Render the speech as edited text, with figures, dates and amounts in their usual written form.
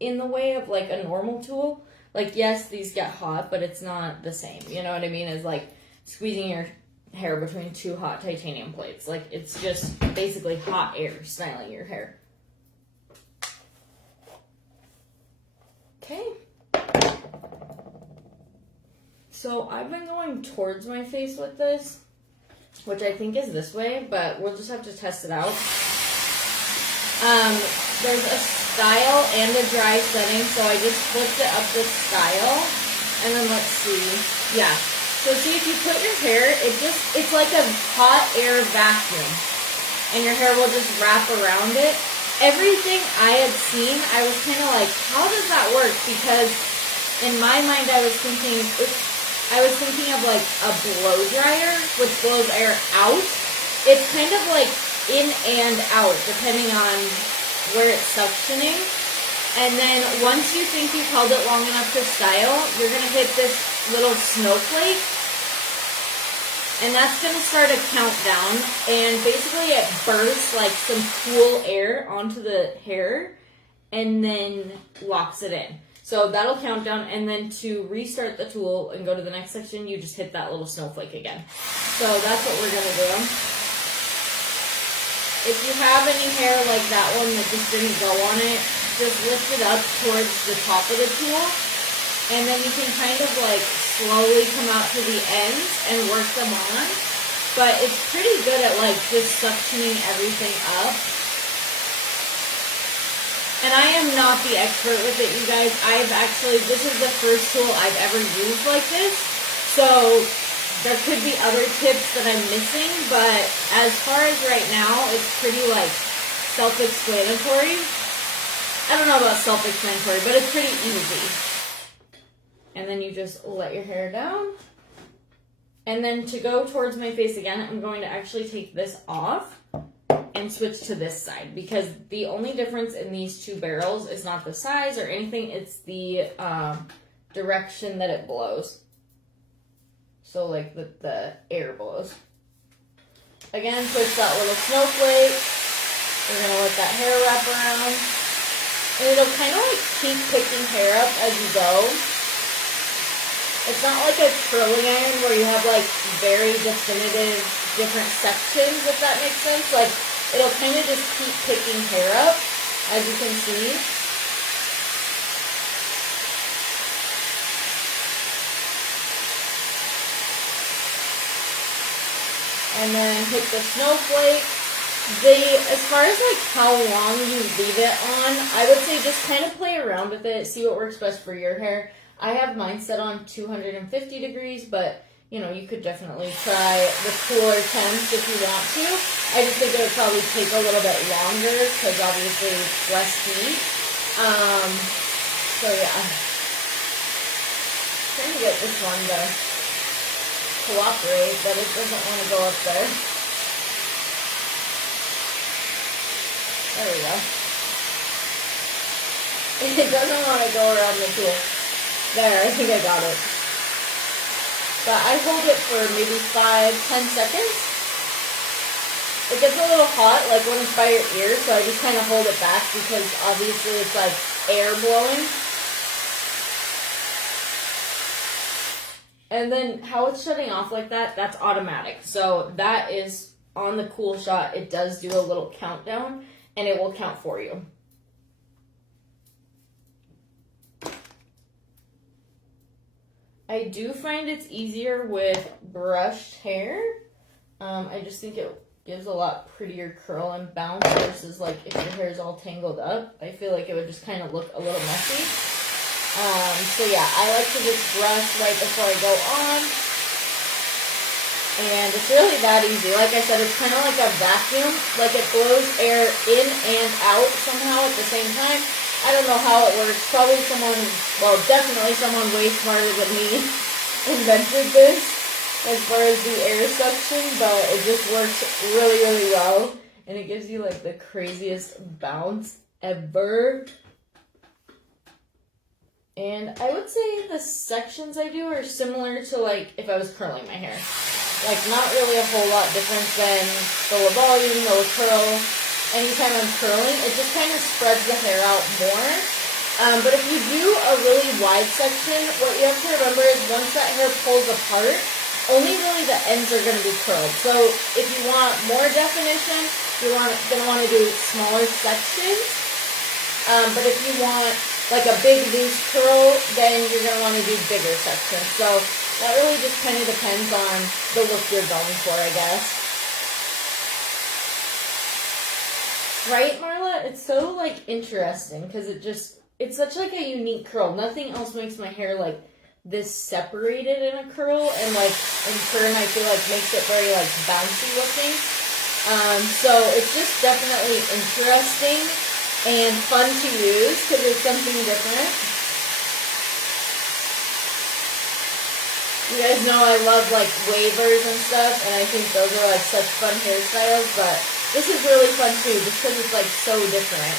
in the way of like a normal tool. Like, yes, these get hot, but it's not the same. You know what I mean? It's like squeezing your hair between two hot titanium plates. Like, it's just basically hot air styling your hair. Okay. So I've been going towards my face with this, which I think is this way, but we'll just have to test it out. There's a style and a dry setting, so I just flipped it up the style, and then let's see. Yeah. So see, if you put your hair, it's like a hot air vacuum, and your hair will just wrap around it. Everything I had seen, I was kind of like, how does that work? Because in my mind, I was thinking of like a blow dryer, which blows air out. It's kind of like in and out, depending on where it's suctioning. And then once you think you've held it long enough to style, you're going to hit this little snowflake. And that's going to start a countdown. And basically it bursts like some cool air onto the hair and then locks it in. So that'll count down, and then to restart the tool and go to the next section, you just hit that little snowflake again. So that's what we're going to do. If you have any hair like that one that just didn't go on it, just lift it up towards the top of the tool, and then you can kind of like slowly come out to the ends and work them on. But it's pretty good at like just suctioning everything up. And I am not the expert with it, you guys. This is the first tool I've ever used like this. So there could be other tips that I'm missing, but as far as right now, it's pretty like self-explanatory. I don't know about self-explanatory, but it's pretty easy. And then you just let your hair down. And then to go towards my face again, I'm going to actually take this off and switch to this side, because the only difference in these two barrels is not the size or anything, it's the direction that it blows. So like the air blows. Again, push that little snowflake. We're going to let that hair wrap around. And it'll kind of like keep picking hair up as you go. It's not like a curling iron where you have like very definitive different sections, if that makes sense. Like, it'll kind of just keep picking hair up, as you can see. And then hit the snowflake. As far as like how long you leave it on, I would say just kind of play around with it, see what works best for your hair. I have mine set on 250 degrees, but you know, you could definitely try the cooler temps if you want to. I just think it would probably take a little bit longer because obviously it's less heat. So yeah. Trying to get this one to cooperate, but it doesn't want to go up there. There we go. It doesn't want to go around the tool. There, I think I got it. But I hold it for maybe 5-10 seconds. It gets a little hot, like when it's by your ear, so I just kind of hold it back because obviously it's like air blowing. And then how it's shutting off like that, that's automatic. So that is on the cool shot. It does do a little countdown, and it will count for you. I do find it's easier with brushed hair. I just think it gives a lot prettier curl and bounce versus like if your hair is all tangled up. I feel like it would just kind of look a little messy. So yeah, I like to just brush right before I go on. And it's really that easy. Like I said, it's kind of like a vacuum. Like it blows air in and out somehow at the same time. I don't know how it works. Probably definitely someone way smarter than me invented this as far as the air suction, but it just works really, really well. And it gives you like the craziest bounce ever. And I would say the sections I do are similar to like if I was curling my hair. Like not really a whole lot different than the volume, the curl. Anytime I'm curling, it just kind of spreads the hair out more. But if you do a really wide section, what you have to remember is once that hair pulls apart, only really the ends are going to be curled. So if you want more definition, you're going to want to do smaller sections. But if you want like a big loose curl, then you're going to want to do bigger sections. So that really just kind of depends on the look you're going for, I guess. Right, Marla? It's so like interesting because it's such like a unique curl. Nothing else makes my hair like this separated in a curl, and like in turn I feel like makes it very like bouncy looking. So it's just definitely interesting and fun to use because it's something different. You guys know I love like wavers and stuff, and I think those are like such fun hairstyles, but this is really fun too just because it's like so different.